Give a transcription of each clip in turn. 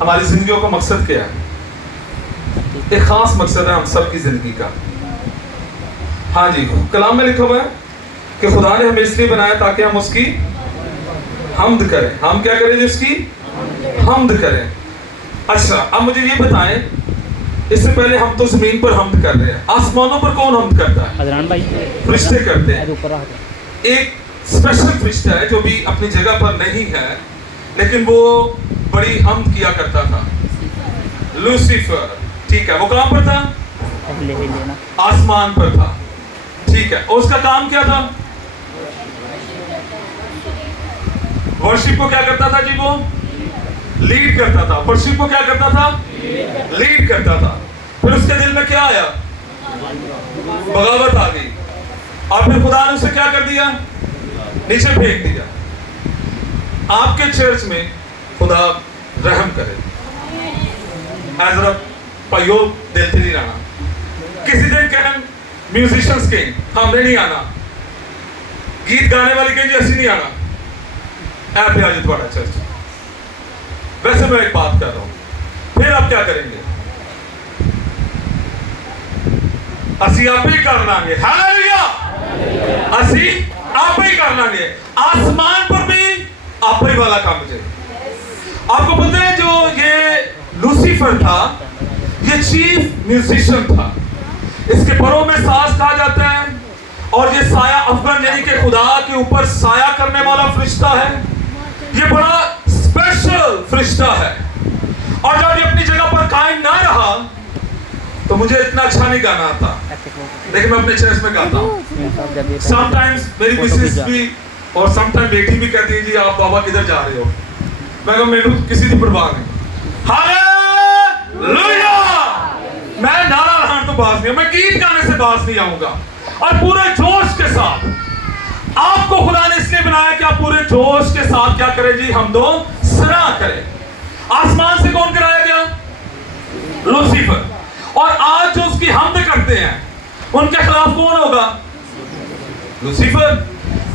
ہماری زندگیوں کا مقصد کیا ہے؟ ایک خاص مقصد ہے ہم سب کی زندگی کا. ہاں جی، کلام میں لکھا ہوا ہے کہ خدا نے ہمیں اس لیے بنایا تاکہ ہم اس کی حمد کریں. ہم کیا کریں؟ جو اس کی حمد کریں. اچھا، اب مجھے یہ بتائیں، اس سے پہلے ہم تو زمین پر حمد کر رہے ہیں، آسمانوں پر کون حمد کرتا ہے؟ فرشتے کرتے ہیں. ایک اسپیشل فرشتہ ہے جو بھی اپنی جگہ پر نہیں ہے لیکن وہ بڑی حمد کیا کرتا تھا، لوسیفر. ٹھیک ہے، وہ کہاں پر تھا؟ آسمان پر تھا. ٹھیک ہے، اور اس کا کام کیا تھا؟ ورشپ کو کیا کرتا تھا جی؟ وہ لیڈ کرتا تھا. ورشپ کو کیا کرتا تھا؟ لیڈ کرتا تھا. پھر اس کے دل میں کیا آیا؟ بغاوت آ گئی، اور پھر خدا نے اسے کیا کر دیا؟ نیچے پھینک دیا. آپ کے چرچ میں خدا رحم کرے. حضرت پایو دلتے نہیں رہنا. کسی دن کہیں میوزیشنز کے ہم نے نہیں آنا، گیت گانے والے کہیں جی اسی نہیں آنا، ایپ پہ آج تھوڑا چرچ. ویسے میں ایک بات کر رہا ہوں، پھر آپ کیا کریں گے؟ اسی آپ ہی کرنا گے. ہاللویا، اسی آپ ہی کرنا گے. آسمان پر بھی آپ ہی والا کام مجھے. آپ کو پتہ ہے جو یہ لوسیفر تھا یہ چیف میوزیشن تھا. اس کے پروں میں ساز کہا جاتا ہے، اور یہ سایہ افغان یعنی کہ خدا کے اوپر سایہ کرنے والا فرشتہ ہے. یہ بڑا اسپیشل فرشتہ ہے. اور جب یہ اپنی جگہ پر قائم نہ رہا تو مجھے اتنا اچھا نہیں گانا آتا، لیکن میں اپنے چرچ میں گاتا ہوں. سم ٹائمز میری مسز بھی اور سم ٹائم بیٹی بھی کہتی ہے جی آپ بابا کدھر جا رہے ہو؟ میں کہا میرے کسی کی پرواہ نہیں. ہاللویا، میں نعرہ لگانے تو باز نہیں ہوں، میں گیت گانے سے باز نہیں آؤں گا. اور پورے جوش کے ساتھ آپ کو خدا نے اس لیے بنایا کہ آپ پورے جوش کے ساتھ کیا کریں جی؟ حمد و ثنا کریں. آسمان سے کون کرایا گیا؟ لوسیفر. اور آج جو اس کی حمد کرتے ہیں ان کے خلاف کون ہوگا؟ لوسیفر.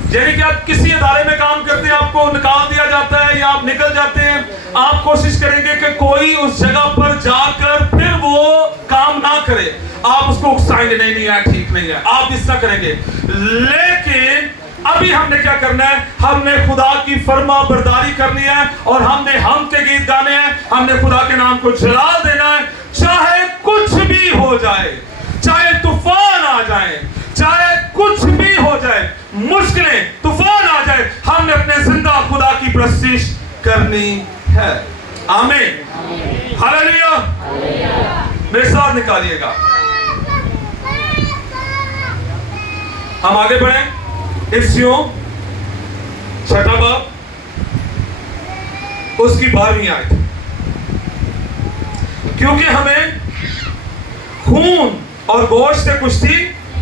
یعنی کہ آپ کسی ادارے میں کام کرتے ہیں، آپ کو نکال دیا جاتا ہے یا آپ نکل جاتے ہیں، آپ کوشش کریں گے کہ کوئی اس جگہ پر جا کر پھر وہ کام نہ کرے. آپ اس کو اکسائیں گے، نہیں ہے ٹھیک نہیں ہے، آپ اس طرح کریں گے. لیکن ابھی ہم نے کیا کرنا ہے؟ ہم نے خدا کی فرما برداری کرنی ہے، اور ہم نے حمد کے گیت گانے ہیں. ہم نے خدا کے نام کو جلال دینا ہے، چاہے کچھ بھی ہو جائے، چاہے طوفان آ جائے، چاہے کچھ بھی ہو جائے، مشکلیں طوفان آ جائے، ہم نے اپنے زندہ خدا کی پرستش کرنی ہے. آمین، ہاللویا. میرے ساتھ نکالیے گا. ہم آگے بڑھیں. افسیوں 6 باب اس کی 12ویں آیت. کیونکہ ہمیں خون اور گوشت سے کشتی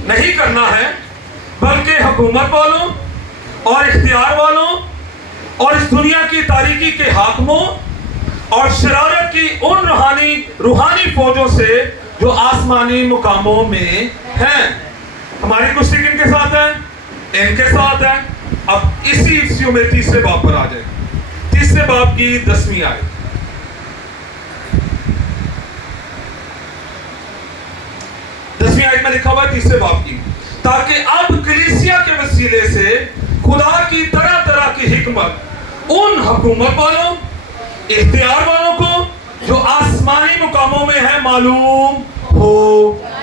نہیں کرنا ہے، بلکہ حکومت والوں اور اختیار والوں اور اس دنیا کی تاریکی کے حاکموں اور شرارت کی ان روحانی فوجوں سے جو آسمانی مقاموں میں ہیں. ہماری کشتی کن کے ساتھ ہے؟ ان کے ساتھ ہے. اب اسی افسیوں میں 3 باب پر آ جائیں. 3 باب کی 10ویں آیت. 10ویں آیت میں لکھا ہوا ہے 3 باب کی، تاکہ اب کلیسیا کے وسیلے سے خدا کی طرح طرح کی حکمت ان حکومت والوں اختیار والوں کو جو آسمانی مقاموں میں ہیں معلوم ہو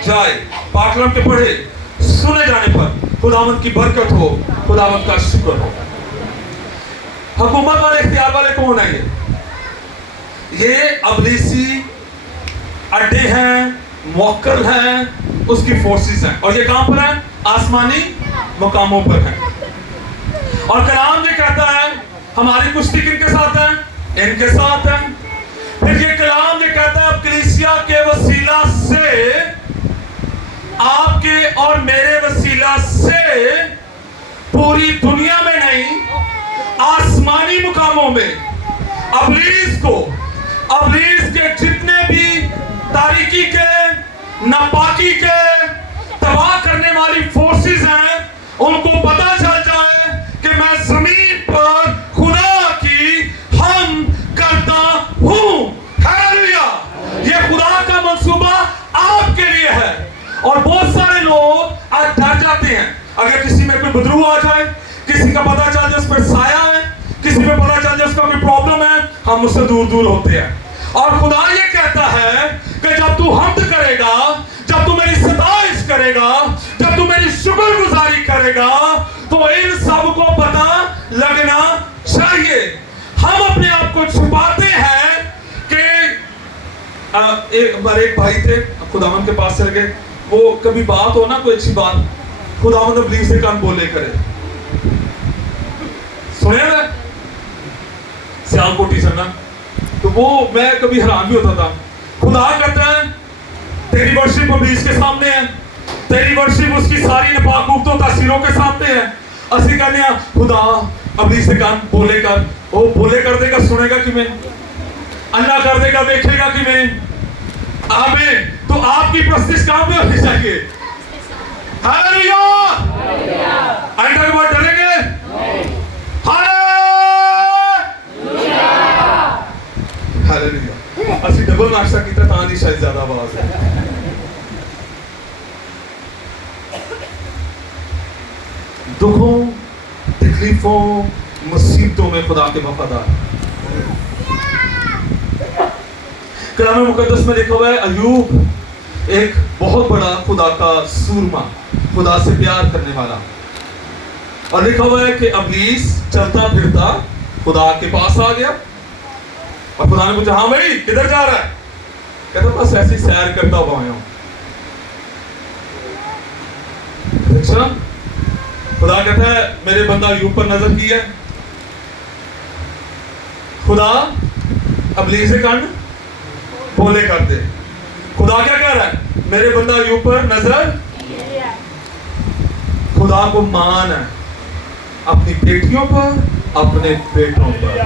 جائے. پاک کلام کے پڑھے سنے جانے پر خداوند کی برکت ہو، خداوند کا شکر ہو. حکومت والے اختیار والے کون ہیں؟ یہ ابلیسی اڈے ہیں، موکل ہیں، اس کی فورسز ہیں. اور یہ کہاں پر ہیں؟ آسمانی مقاموں پر ہیں. اور کلام یہ کہتا ہے ہماری کشتی کن کے ساتھ ہے؟ ان کے ساتھ ہے. پھر یہ کلام یہ کہتا ہے اب کلیسیا کے وسیلہ سے، آپ کے اور میرے وسیلہ سے پوری دنیا میں نہیں، آسمانی مقاموں میں ابلیس کے جتنے بھی تاریکی کے، ناپاکی کے، تباہ کرنے والی فورسز ہیں، ان کو پتہ چل جائے کہ میں زمین پر خدا کی حمد کرتا ہوں. اگر کسی میں کوئی بدرو آ جائے, کسی کا پتہ چل جائے اس پر سایہ ہے, کسی میں پتہ چل جائے اس کا کوئی پرابلم ہے, ہم اس سے دور دور ہوتے ہیں. اور خدا یہ کہتا ہے کہ جب تو حمد کرے گا, جب تو میری ستائش کرے گا, جب تو میری شکر گزاری کرے گا, تو ان سب کو پتہ لگنا چاہیے. ہم اپنے آپ کو چھپاتے ہیں کہ ایک بار ایک بھائی تھے, خداوند کے پاس چل گئے. وہ کبھی بات ہو نا, کوئی اچھی بات, خداوند ابلیس سے کان بولے کرے, سنے نا سیال کوٹی سننا, تو وہ میں کبھی حیران بھی ہوتا تھا. خدا کہتا ہے تیری ورشپ ابلیس کے سامنے ہے, تیری ورشپ اس کی ساری نپاک گفتوں تاثیروں کے سامنے ہے. اسی کہنے ہیں خدا ابلیس سے کان بولے کر, وہ بولے کر دے گا, سنے گا کہ میں اللہ کر دے گا, دیکھے گا کہ میں. آمین. تو آپ کی پرستش کام میں ہونی چاہیے. ہاللویا. آئندہ کے بعد ڈریں گے. ہاللویا. اسی ڈبل ناشتہ کیتا تاں دی شاید زیادہ آواز ہے. دکھوں, تکلیفوں, مصیبتوں میں خدا کے وفادار. کلام مقدس میں لکھا ہوا ہے ایوب ایک بہت بڑا خدا کا سورما, خدا سے پیار کرنے والا, اور لکھا ہوا ہے کہ ابلیس چلتا پھرتا خدا کے پاس آ گیا, اور خدا نے پوچھا ہاں بھائی کدھر جا رہا ہے؟ کہتا بس ایسی سیر کرتا ہوا آیا ہوں. اچھا. خدا کہتا ہے میرے بندہ ایوب پر نظر کی ہے. خدا ابلیس سے کان بولے کر دے. خدا کیا کہہ رہا ہے؟ میرے بندہ ایوب پر نظر. خدا کو مان ہے اپنی بیٹیوں پر, اپنے بیٹوں پر.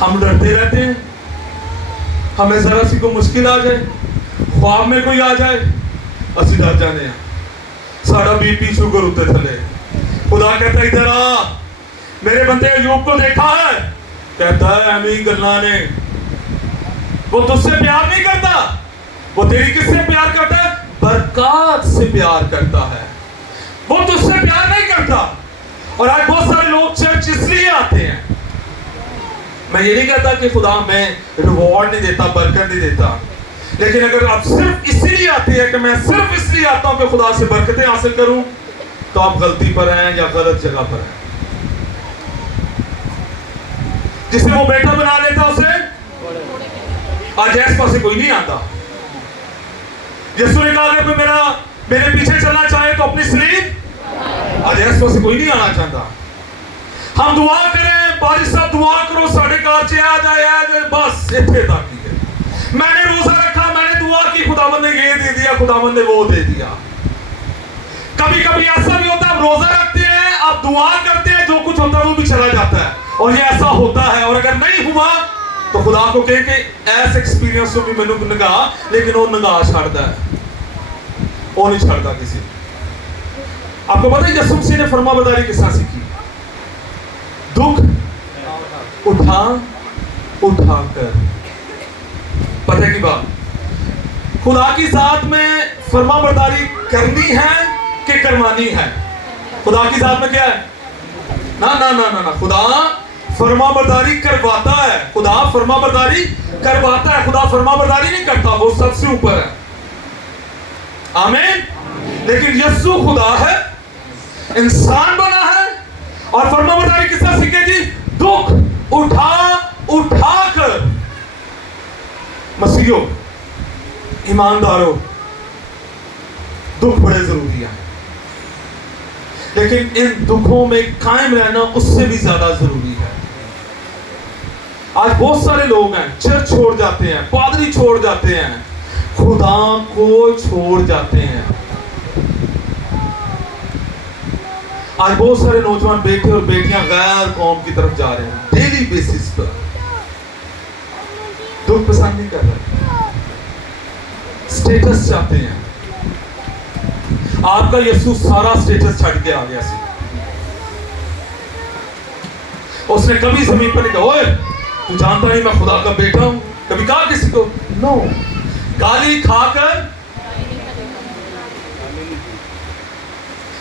ہم ڈرتے رہتے ہیں, ہمیں ذرا سی کو مشکل آ جائے, خواب میں کوئی آ جائے, اسی ڈر جانے ہیں, ساڑھا بی پی شوگر ہوتے تھلے. خدا کہتا ہے ادھر آ, میرے بندے ایوب کو دیکھا ہے؟ کہتا ہے امی گلنا نے, وہ تجھ سے پیار نہیں کرتا, وہ تیری کس سے پیار کرتا ہے؟ برکات سے پیار کرتا ہے, وہ تجھ سے پیار نہیں کرتا. اور آج بہت سارے لوگ چرچ اس لیے آتے ہیں. میں یہ نہیں کہتا کہ خدا میں ریوارڈ نہیں دیتا, برکت نہیں دیتا, لیکن اگر آپ صرف اس لیے آتے ہیں کہ میں صرف اس لیے آتا ہوں کہ خدا سے برکتیں حاصل کروں, تو آپ غلطی پر ہیں یا غلط جگہ پر ہیں. جسے وہ بیٹا بنا لیتا اسے آج ایس پاس سے کوئی نہیں آتا. یسوع نے کہا کہ کوئی میرے پیچھے چلنا چاہے تو اپنی سلیب, آج ایس پاس سے کوئی نہیں آنا چاہتا. ہم دعا کریں, بارش صاحب دعا کرو ساڑھے کارچے آ جائے, بس اتنے تک ہی ہے. میں نے روزہ رکھا, میں نے دعا کی, خداوند نے یہ دے دیا, خداوند نے وہ دے دیا. کبھی کبھی ایسا بھی ہوتا ہے ہم روزہ رکھتے ہیں, آپ دعا کرتے ہیں, جو کچھ ہوتا ہے وہ بھی چلا جاتا ہے, اور یہ ایسا ہوتا ہے. اور اگر نہیں ہوا تو خدا کو کہیں کہ ایس ایکسپیرینس تو بھی میں نے نگاہ, لیکن وہ نگاہ چھاڑتا ہے, وہ نہیں چھاڑتا کسی. آپ کو پتہ ہے یسوع مسیح نے فرما برداری کس طرح سیکھی؟ دکھ اٹھا اٹھا کر. پتہ کی بات, خدا کی ذات میں فرما برداری کرنی ہے کہ کرمانی ہے؟ خدا کی ذات میں کیا ہے؟ نا نا نا نا, خدا فرما برداری کرواتا ہے. خدا فرما برداری کرواتا ہے, خدا فرما برداری نہیں کرتا, وہ سب سے اوپر ہے. آمین. لیکن یسوع خدا ہے, انسان بنا ہے, اور فرما برداری کس طرح سیکھے جی؟ دکھ اٹھا اٹھا کر. مسیحیوں, ایمانداروں, دکھ بڑے ضروری ہیں, لیکن ان دکھوں میں قائم رہنا اس سے بھی زیادہ ضروری ہے. آج بہت سارے لوگ ہیں چرچ چھوڑ جاتے ہیں, پادری چھوڑ جاتے ہیں, خدا کو چھوڑ جاتے ہیں. آج بہت سارے نوجوان بیٹے اور بیٹیاں غیر قوم کی طرف جا رہے ہیں ڈیلی بیسس پر. دکھ پسند نہیں کر رہے, سٹیٹس چاہتے ہیں. آپ کا یسوع سارا سٹیٹس چھڑ کے آ گیا سی. اس نے کبھی زمین پر نہیں کہا اوئے تو جانتا نہیں میں خدا کا بیٹا ہوں, کبھی کہا کسی کو؟ نو. گالی کھا کر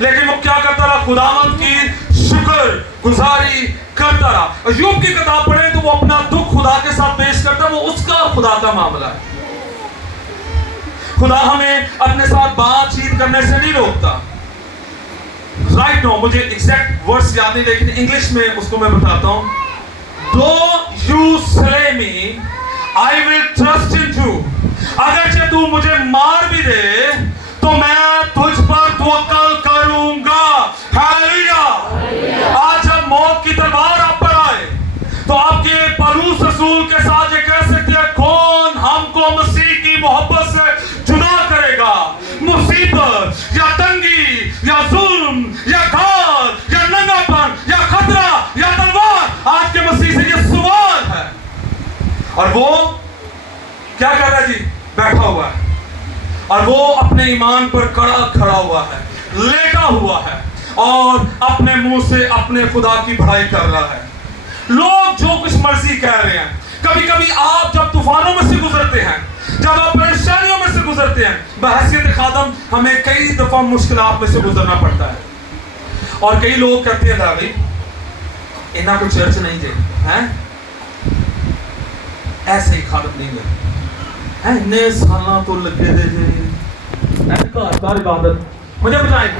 لیکن وہ کیا کرتا رہا؟ خداوند کی شکر گزاری کرتا رہا. ایوب کی کتاب پڑھیں تو وہ اپنا دکھ خدا کے ساتھ پیش کرتا ہے, وہ اس کا خدا کا معاملہ ہے. خدا ہمیں اپنے ساتھ بات چیت کرنے سے نہیں روکتا. رائٹ نو مجھے ایگزیکٹ ورڈز یاد نہیں, لیکن انگلش میں اس کو میں بتاتا ہوں. Though you slay me, I will trust in you. اگرچہ تو مجھے مار بھی دے تو میں تجھ پر توکل کروں گا. ہاللویا. آج جب موت کی تلوار آپ پر آئے تو آپ کے پولس رسول کے ساتھ یہ کہہ سکتے ہیں, کون ہم کو مسیح کی محبت سے جدا کرے گا؟ مصیبت یا تنگی یا ظلم یا گھات یا ننگاپن یا خطرہ یا تلوار, آج کے مسیح سے یہ سوال ہے. اور وہ کیا کر رہا ہے جی؟ بیٹھا ہوا ہے, اور وہ اپنے ایمان پر کھڑا ہوا ہے, لیٹا ہوا ہے, اور اپنے منہ سے اپنے خدا کی بڑائی کر رہا ہے. لوگ جو کچھ مرضی کہہ رہے ہیں, کبھی کبھی آپ جب طوفانوں میں سے گزرتے ہیں, جب آپ پریشانیوں میں سے گزرتے ہیں, بحیثیت خادم ہمیں کئی دفعہ مشکلات میں سے گزرنا پڑتا ہے. اور کئی لوگ کہتے ہیں داغی انہاں کو چرچ نہیں دے ہیں, ایسے ہی خادم نہیں دے ہیں, نے سالہ تو لگے دے جے گھر عبادت. مجھے بتائیں